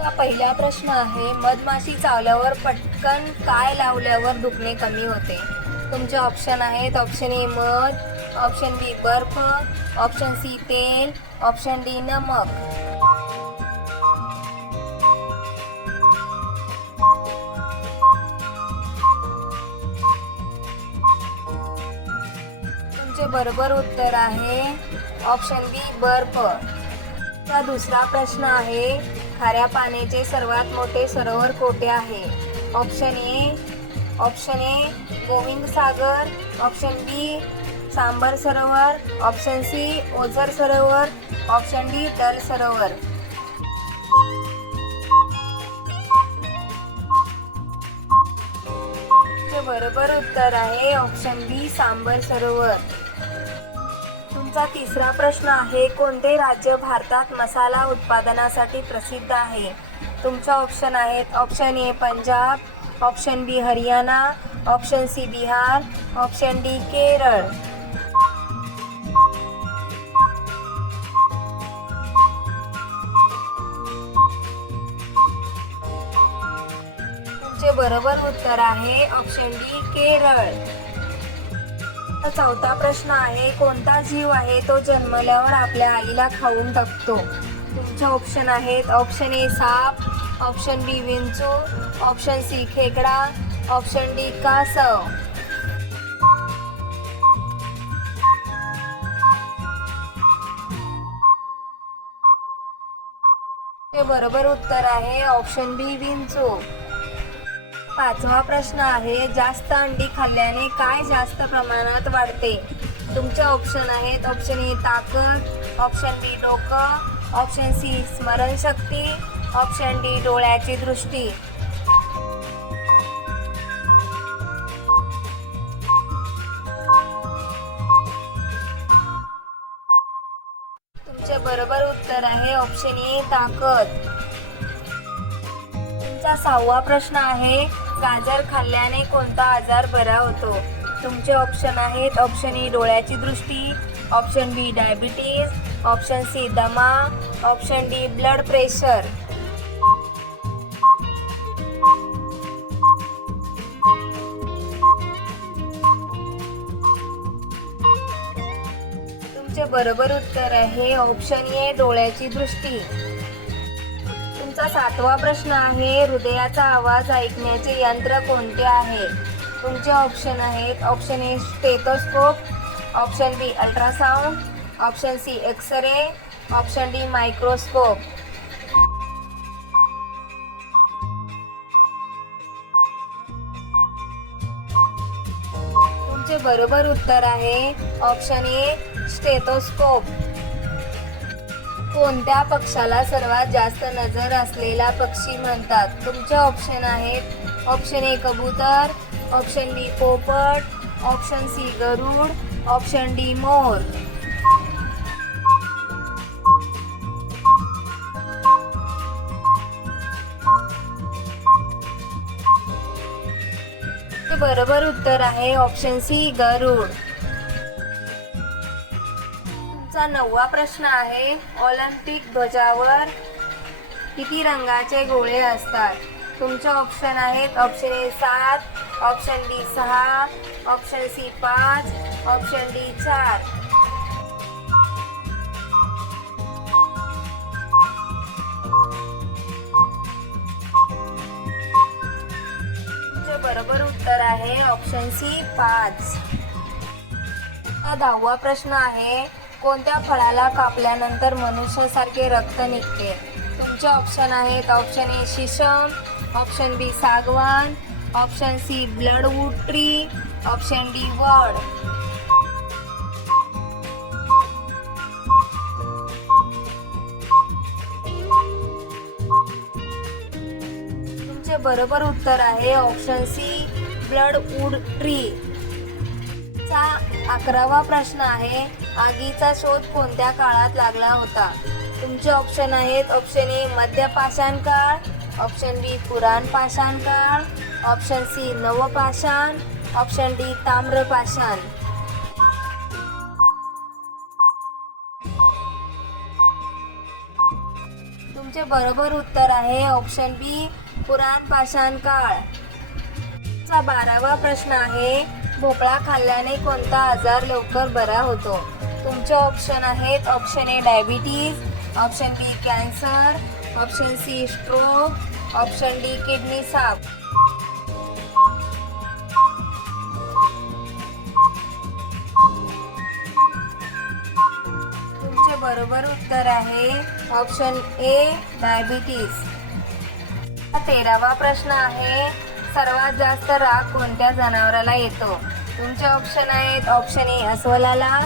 पहिला प्रश्न आहे, मधमाशी चावल्यावर पटकन काय लावल्यावर दुखणे कमी होते? तुमचे ऑप्शन आहेत ऑप्शन ए मध, ऑप्शन बी बर्फ, ऑप्शन सी तेल, ऑप्शन डी नमक. तुमचे बरोबर उत्तर आहे ऑप्शन बी बर्फ. दुसरा प्रश्न आहे, खाऱ्या पाण्याचे सर्वात मोठे सरोवर कोठे आहे? Option A Govind Sagar, option B Sambhar सरोवर, ऑप्शन सी ओझर सरोवर, ऑप्शन डी दल सरोवर. बरोबर उत्तर आहे ऑप्शन बी सांबर सरोवर. तुमचा तिसरा प्रश्न आहे, कोणते राज्य भारतात मसाला उत्पादनासाठी प्रसिद्ध आहे? तुमचे ऑप्शन आहेत option A Punjab, option B Haryana, option C Bihar, option D Kerala. तुमचे बरोबर उत्तर आहे ऑप्शन डी केरळ. चौथा प्रश्न आहे, कोणता जीव आहे तो जन्मल्यावर आपल्या आईला खाऊन टाकतो? तुमचे ऑप्शन आहेत ऑप्शन ए साप, ऑप्शन बी विंचू, ऑप्शन सी खेकडा, ऑप्शन डी कासव. ते बरोबर उत्तर आहे ऑप्शन बी विंचू. पाचवा प्रश्न आहे, जास्त अंडी खाल्ल्याने काय जास्त प्रमाणात वाढते? तुमचे ऑप्शन आहेत ऑप्शन ए ताकद, ऑप्शन बी डोकं, ऑप्शन सी स्मरणशक्ती, ऑप्शन डी डोळ्याची दृष्टी. तुमचे बरोबर उत्तर आहे ऑप्शन ए ताकद. तुमचा सहावा प्रश्न आहे, गाजर खाल्ल्याने कोणता आजार बरा होतो? तुमचे ऑप्शन आहेत ऑप्शन ए डोळ्याची दृष्टी, ऑप्शन बी डायबिटीज, ऑप्शन सी दमा, ऑप्शन डी ब्लड प्रेशर. तुमचे बरोबर उत्तर आहे ऑप्शन ए डोळ्याची दृष्टी. तुमचा सातवा प्रश्न आहे, हृदयाचा आवाज ऐकण्याचे यंत्र कोणते आहे? तुमचे ऑप्शन आहेत option A stethoscope, option B ultrasound, option C X-ray, option D microscope. तुमचे बरोबर उत्तर आहे ऑप्शन ए स्टेथोस्कोप. कोणत्या पक्षाला सर्वात जास्त नजर असलेला पक्षी म्हणतात? तुमचे ऑप्शन आहेत ऑप्शन ए कबूतर, ऑप्शन बी पोपट, ऑप्शन सी गरुड, ऑप्शन डी मोर. बरोबर उत्तर आहे ऑप्शन सी गरुड. तुमचा नववा प्रश्न आहे, ऑलिम्पिक ध्वजावर किती रंगाचे गोळे असतात? तुमचे ऑप्शन आहेत option A 7, option B 6, option C 5, option D 4. तुमचे बरोबर उत्तर आहे ऑप्शन सी 5. 10वा प्रश्न आहे, कोणत्या फळाला कापल्यानंतर मनुष्यासारखे रक्त निघते? तुमचे ऑप्शन आहेत ऑप्शन ए शीशम, ऑप्शन बी सागवान, option C bloodwood tree, option D वड. तुमचे बरोबर उत्तर आहे ऑप्शन सी ब्लडवूड ट्री. 11वा प्रश्न आहे, आगीचा शोध कोणत्या काळात लागला होता? तुमचे ऑप्शन आहेत ऑप्शन ए मध्य पाषाण काळ, ऑप्शन बी पुराण पाषाण काळ, ऑप्शन सी नवपाषाण, ऑप्शन डी ताम्रपाषाण. तुमचे बरोबर उत्तर आहे ऑप्शन बी पुराण पाषाण काळ. चा 12वा प्रश्न आहे भोपळा खाल्ल्याने कोणता आजार लवकर बरा होतो. तुमचे ऑप्शन आहेत option A diabetes, option B cancer, option C stroke, option D kidney साफ. तुमचे बरोबर उत्तर आहे ऑप्शन ए डायबिटीज. 13वा प्रश्न आहे सर्वात जास्त राग कोणत्या जनावराला येतो. तुमचे ऑप्शन आहेत ऑप्शन ए अस्वलाला,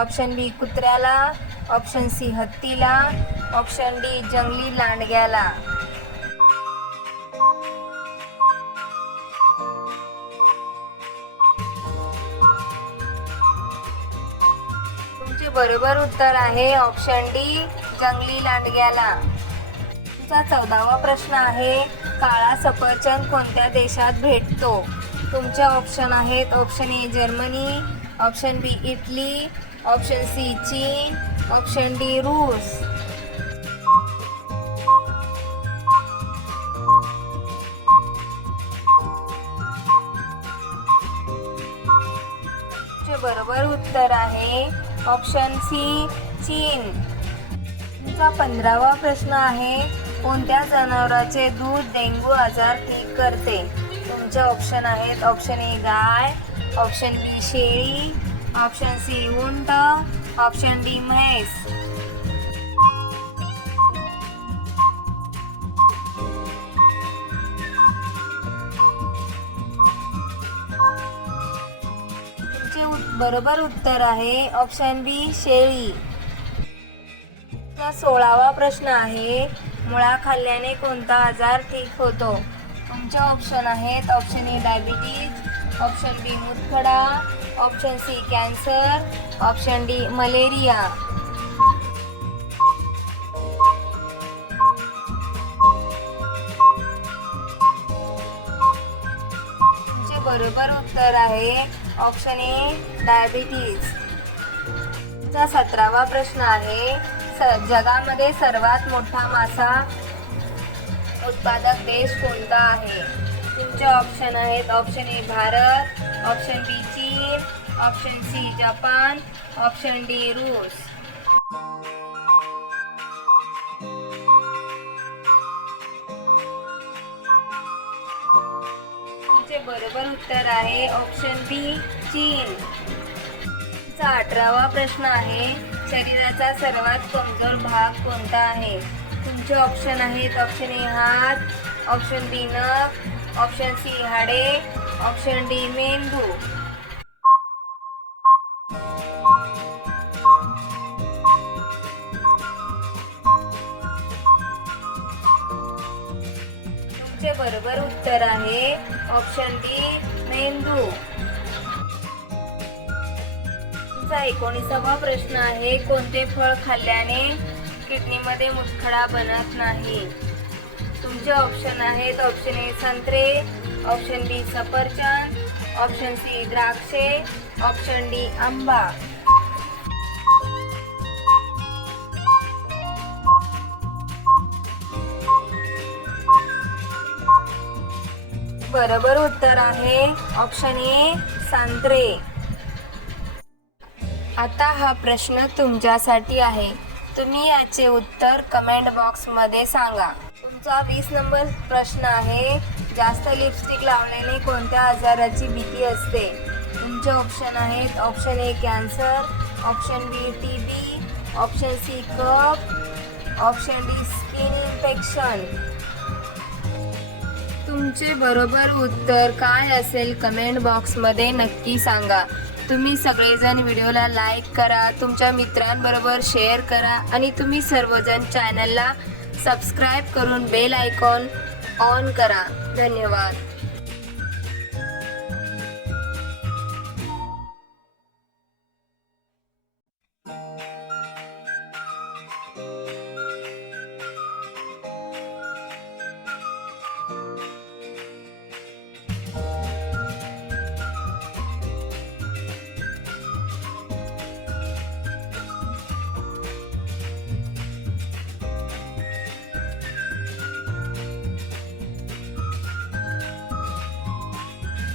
ऑप्शन बी कुत्र्याला, ऑप्शन सी हत्तीला, ऑप्शन डी जंगली लांडग्याला. तुमचे बरोबर उत्तर आहे ऑप्शन डी जंगली लांडग्याला. तुमचा 14वा प्रश्न आहे काळा सफरचंद कोणत्या देशात भेटतो. तुमचे ऑप्शन आहेत option A Germany, option B Italy, option C चीन, ऑप्शन डी रूस. तुमचे बरोबर उत्तर आहे ऑप्शन सी चीन. तुमचा 15वा प्रश्न आहे कोणत्या जनावराचे दूध डेंग्यू आजार ठीक करते. तुमचे ऑप्शन आहेत ऑप्शन ए गाय, ऑप्शन बी शेळी, ऑप्शन सी उंट, ऑप्शन डी म्हैस. तुमचे बरोबर उत्तर आहे ऑप्शन बी शेळी. 16वा प्रश्न आहे मुळा खाल्ल्याने कोणता आजार ठीक होतो. तुमचे ऑप्शन आहेत option A diabetes, option B मुतखडा, option C cancer, option D malaria. तुमचे बरोबर उत्तर आहे ऑप्शन ए डायबिटीज. 17वा प्रश्न आहे जगामध्ये सर्वात मोठा मासा उत्पादक देश कोणता आहे. तुमचे ऑप्शन आहेत option A Bharat, option B चीन, ऑप्शन सी जपान, ऑप्शन डी रूस. तुमचे बरोबर उत्तर आहे ऑप्शन बी चीन. 18वा प्रश्न आहे शरीराचा सर्वात कमजोर भाग कोणता आहे. तुमचे ऑप्शन आहेत ऑप्शन ए हात, ऑप्शन बी नख, ऑप्शन सी हाडे, ऑप्शन डी मेंदू. तुमचे बरोबर उत्तर आहे ऑप्शन डी मेंदू. 19वा प्रश्न आहे कोणते फळ खाल्ल्याने किडनीमध्ये मुतखडा बनत नाही. तुमचे ऑप्शन आहेत ऑप्शन ए संत्रे, ऑप्शन बी सफरचंद, ऑप्शन सी द्राक्षे, ऑप्शन डी आंबा. बरोबर उत्तर आहे ऑप्शन ए संत्रे. आता हा प्रश्न तुमच्यासाठी आहे. तुम्ही याचे उत्तर कमेंट बॉक्समध्ये सांगा. तुमचा 20 नंबर प्रश्न आहे जास्त लिपस्टिक लावल्याने कोणत्या आजाराची भीती असते. तुमचे ऑप्शन आहेत option A cancer, option B TB, option C cough, option D skin infection. तुमचे बरोबर उत्तर काय असेल कमेंट बॉक्समध्ये नक्की सांगा. तुम्ही सगळेजण व्हिडिओला लाईक करा, तुमच्या मित्रांबरोबर शेअर करा आणि तुम्ही सर्वजण चॅनलला सबस्क्राईब करून बेल आयकॉन ऑन करा. धन्यवाद.